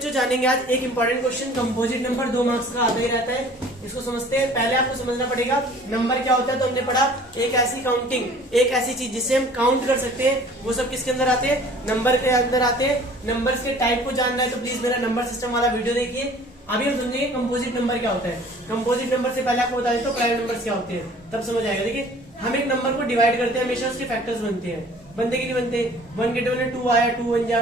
बच्चों जानेंगे आज एक important question. Composite number 2 marks का आता ही रहता है, इसको समझते हैं। पहले आपको समझना पड़ेगा नंबर क्या होता है। तो हमने पढ़ा एक ऐसी काउंटिंग, एक ऐसी चीज जिससे हम काउंट कर सकते हैं, वो सब किसके अंदर आते हैं, नंबर के अंदर आते हैं। नंबर्स के टाइप को जानना है तो प्लीज मेरा नंबर सिस्टम वाला वीडियो देखिए। अभी हम समझेंगे कंपोजिट नंबर क्या होता है। कंपोजिट नंबर से पहले आपको बता देता हूँ प्राइम नंबर्स क्या होते हैं, तब समझ आएगा। देखिए हम एक नंबर को डिवाइड करते हैं, हमेशा उसके फैक्टर्स बनते हैं। बनते कि नहीं बनते, 1 के टेबल में 2 आया, 2 1 जा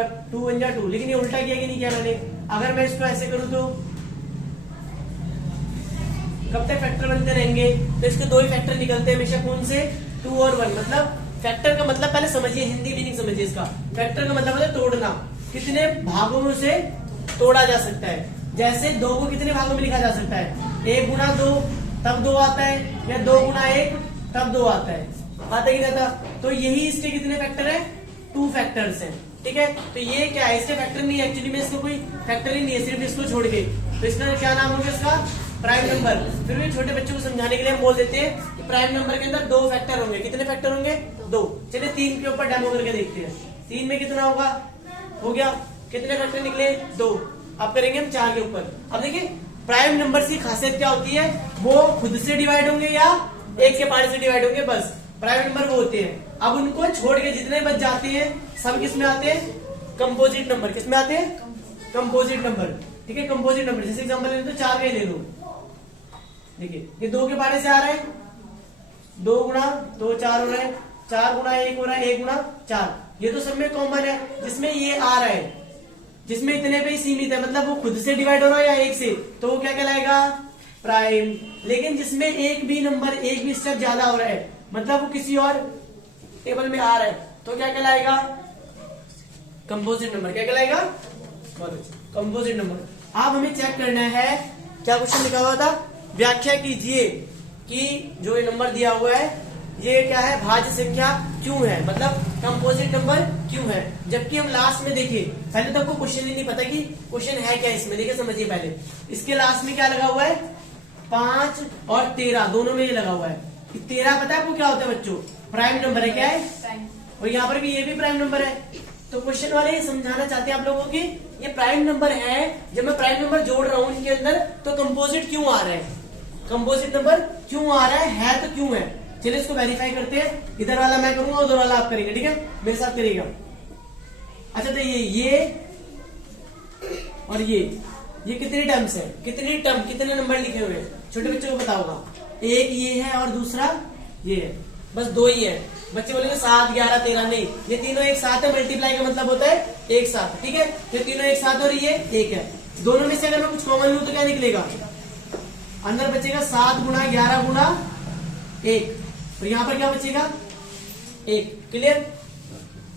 2, लेकिन ये उल्टा किया कि नहीं किया मैंने। अगर मैं इसको ऐसे करूं तो कब तक फैक्टर बनते रहेंगे। तो इसके दो ही फैक्टर निकलते हैं हमेशा, कौन से, 2 और 1। मतलब फैक्टर का मतलब पहले समझिए, हिंदी मीनिंग समझिए इसका। फैक्टर का मतलब है तोड़ना, कितने भागों में उसे तोड़ा जा सकता है। जैसे 2 को कितने भागों में लिखा जा सकता है, 1 गुना 2 तब 2 आता है, या 2 गुना 1 तब 2 आता है, आता ही रहता। तो यही इसके कितने फैक्टर है, 2 फैक्टर्स हैं। ठीक है, तो ये क्या है, इसके फैक्टर नहीं है एक्चुअली में, इसको कोई फैक्टर ही नहीं है, सिर्फ इसको छोड़ के। तो इसका क्या नाम होगा, इसका प्राइम नंबर। फिर भी छोटे बच्चों को समझाने के लिए हम बोल देते हैं कि प्राइम नंबर के अंदर 2 फैक्टर होंगे। कितने फैक्टर होंगे, 2। चलिए 3 के ऊपर डेमो करके देखते हैं। 3 में कितना होगा, हो गया, कितने फैक्टर निकले, 2। अब करेंगे हम 4 के ऊपर। अब देखिए प्राइम नंबर की खासियत क्या होती है, वो खुद से डिवाइड होंगे या एक के पार्ट से डिवाइड होंगे, बस प्राइम नंबर वो होते हैं। अब उनको छोड़ के जितने बच जाते हैं सब किस में आते हैं, कंपोजिट नंबर। किस में आते हैं, कंपोजिट नंबर। ठीक है, कंपोजिट नंबर। जैसे एग्जांपल ले लो तो 4 का ही ले लो। देखिए ये 2 के पारे से आ रहा है, 2 गुना 2 4 हो रहा है, 4 गुना 1 हो रहा है, 1 गुना 4। ये तो सब में कॉमन है, जिसमें ये आ रहा है, जिसमें इतने पे ही सीमित है, मतलब वो खुद से डिवाइड हो रहा है या 1 से, तो वो क्या कहलाएगा, प्राइम। लेकिन जिसमें एक भी नंबर, एक भी स्टेप ज्यादा हो रहा है, मतलब वो किसी और टेबल में आ रहा है, तो क्या कहलाएगा, कंपोजिट नंबर। क्या कहलाएगा, कंपोजिट नंबर। अब हमें चेक करना है, क्या क्वेश्चन लिखा हुआ था, व्याख्या कीजिए कि जो ये नंबर दिया हुआ है ये क्या है, भाज्य संख्या क्यों है, मतलब कंपोजिट नंबर क्यों है। जबकि हम लास्ट में देखिए, पहले तो आपको क्वेश्चन ही नहीं पता कि क्वेश्चन है क्या इसमें। देखिए समझिए पहले, इसके लास्ट में क्या लगा हुआ है, 5 और 13 दोनों में ये लगा हुआ है। 13 पता है आपको क्या होता है बच्चों, प्राइम नंबर है। क्या है, और यहाँ पर भी ये भी प्राइम नंबर है। तो क्वेश्चन वाले ये समझाना चाहते हैं आप लोगों की, ये प्राइम नंबर है, जब मैं प्राइम नंबर जोड़ रहा हूँ इनके अंदर तो कंपोजिट क्यों आ रहा है, कंपोजिट नंबर क्यों आ रहा है तो क्यों है। चलिए इसको वेरीफाई करते हैं। इधर वाला मैं करूंगा, उधर वाला आप करेंगे, ठीक है, मेरे साथ करिएगा। अच्छा तो ये और ये कितनी टर्म्स है, कितनी टर्म, कितने नंबर लिखे हुए हैं, छोटे बच्चों को पता होगा। एक ये है और दूसरा ये है, बस 2 ही है। बच्चे बोलेंगे 7 11 13, नहीं, ये तीनों एक साथ है। मल्टीप्लाई का मतलब होता है एक साथ। ठीक है, ये तीनों एक साथ और ये एक है। दोनों में से अगर मैं कुछ कॉमन लूं तो क्या निकलेगा, अंदर बचेगा 7 गुना 11 गुना 1, और यहाँ पर क्या बचेगा, 1। क्लियर।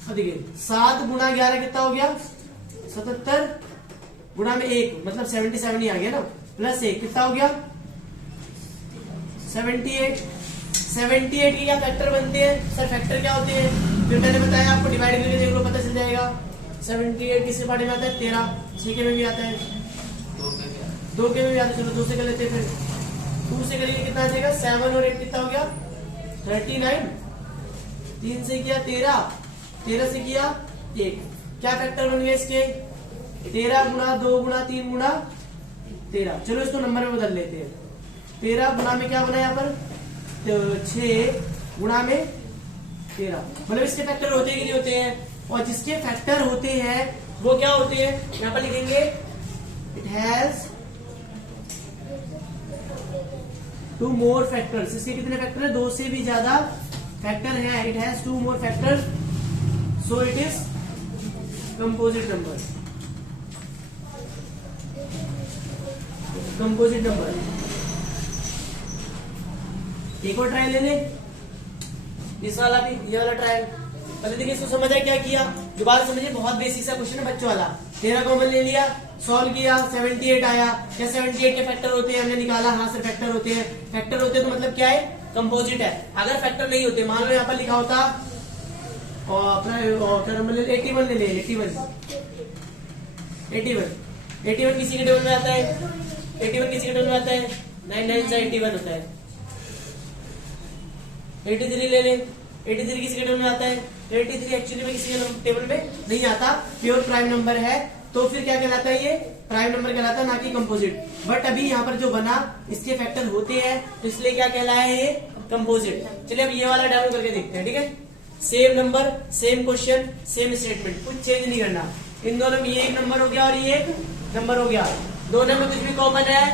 देखिए 7 गुना 11 कितना हो गया, 77 गुना में 1 मतलब 77 ही आ गया ना, प्लस 1 कितना हो गया, 78। 78 के क्या फैक्टर बनते हैं, सर फैक्टर क्या होते हैं, फिर मैंने बताया आपको, डिवाइड करके देख लो पता चल जाएगा। 78 किसके पार्ट में आता है, 13, 6 के में भी आता है, 2 के में भी आता है। चलो 2 से कर लेते हैं, फिर 2 से करेंगे कितना आ जाएगा, 7 और 8 कितना हो गया, 39। 3 से किया 13, 13 से किया 1। क्या फैक्टर बन गया इसके, 13 गुना 2 गुना 3 गुना 13। चलो इसको नंबर में बदल लेते हैं। 13 गुना में क्या बना यहाँ पर, 6 गुना में 13, मतलब इसके फैक्टर होते हैं कि नहीं होते हैं। और जिसके फैक्टर होते हैं वो क्या होते हैं, यहाँ पर लिखेंगे इट हैज 2 मोर फैक्टर्स। इसके कितने फैक्टर है, 2 से भी ज्यादा फैक्टर है। It has 2 more factors, so it is composite number. Composite number. एक और ट्रायल लेने, इस वाला भी, ये वाला ट्रायल। पहले देखिए इसको समझा क्या किया, दोबारा समझिए, बहुत बेसिक सा क्वेश्चन है बच्चों वाला। 13 कॉमन ले लिया, सॉल्व किया, 78 आया। क्या 78 के फैक्टर होते हैं, हमने निकाला, हाँ सर फैक्टर होते हैं। फैक्टर होते हैं तो मतलब क्या है, कंपोजिट है। अगर फैक्टर नहीं होते, मान लो यहाँ पर लिखा होता और अपना 81 ले ले, 81 किसी के टेबल में आता है, 81 किसी के टेबल में आता है, 9 से 81 होता है। 83 ले लें, 83 किसी के टेबल में आता है, 83 एक्चुअली में किसी के टेबल में नहीं आता, प्योर प्राइम नंबर है। तो फिर क्या कहलाता है, ये प्राइम नंबर कहलाता है, ना कि कंपोजिट। बट अभी यहाँ पर जो बना इसके फैक्टर होते हैं, तो इसलिए क्या कहलाया है, ये कंपोजिट। चलिए अब ये वाला डेमो करके देखते हैं, ठीक है। Same number, same question, same statement, कुछ चेंज नहीं करना। इन दोनों में ये एक नंबर हो गया और ये एक नंबर हो गया, दोनों में कुछ भी कॉमन है,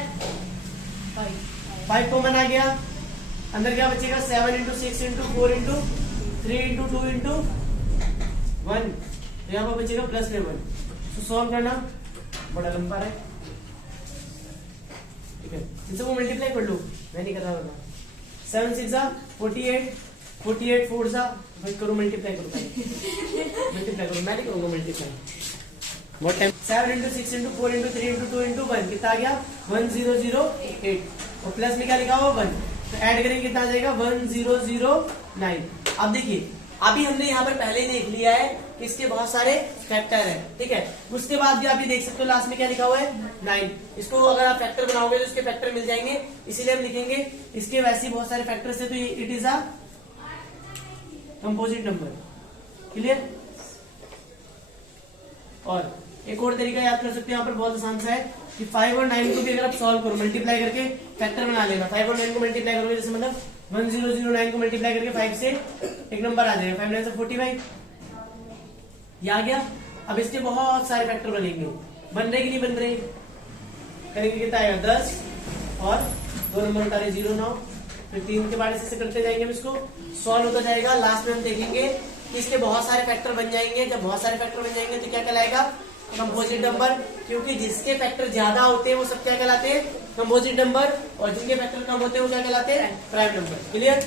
5 कॉमन आ गया। अंदर क्या बचेगा, 7 into 6 into 4 into 3 into 2 into 1, तो यहाँ पर बचेगा +11। तो सॉल्व करना बड़ा लंबा है, ठीक है। इनसे वो मल्टीप्लाई कर लो, मैं नहीं कर रहा हूँ। 7 6 48, 48 4 करो मल्टीप्लाई करो, मल्टीप्लाई करो, मैं नहीं करूंगा multiply. What time 7 into 6 into 4 into 3 into 2 into 1 कितना आ गया, 1008, और प्लस में क्या लिखा हुआ 1, तो ऐड करेंगे कितना आ जाएगा 1009। अब देखिए अभी हमने यहाँ पर पहले ही देख लिया है कि इसके बहुत सारे फैक्टर हैं, ठीक है। उसके बाद भी आप ये देख सकते हो लास्ट में क्या लिखा हुआ है 9। इसको अगर आप फैक्टर बनाओगे तो इसके फैक्टर मिल जाएंगे, इसीलिए हम लिखेंगे इसके वैसे ही बहुत सारे फैक्टर्स है, तो it is a composite number. Clear. और एक और तरीका याद कर सकते हैं, यहाँ पर बहुत आसान सा है कि 5 और 9 को भी अगर आप सॉल्व करो, मल्टीप्लाई करके फैक्टर बना लेना। 5 और 9 को मल्टीप्लाई करोगे, जैसे मतलब 1009 को मल्टीप्लाई करके 5 से एक नंबर आ जाएगा, 5 9 से 45, ये आ गया। अब इसके बहुत सारे फैक्टर बनेंगे, बन रहे कि नहीं बन रहे, करेंगे कितना आएगा 10 और 2 नंबर उतारे 0 9, फिर 3 के बाद ऐसे करते जाएंगे, हम इसको सॉल्व होता जाएगा। लास्ट में हम देखेंगे कि इसके बहुत सारे फैक्टर बन जाएंगे। जब बहुत सारे फैक्टर बन जाएंगे तो क्या कहलाएगा, कंपोजिट नंबर, क्योंकि जिसके फैक्टर ज्यादा होते हैं वो सब क्या कहलाते हैं, कंपोजिट नंबर, और जिनके फैक्टर कम होते हैं वो क्या कहलाते हैं, प्राइम नंबर। क्लियर।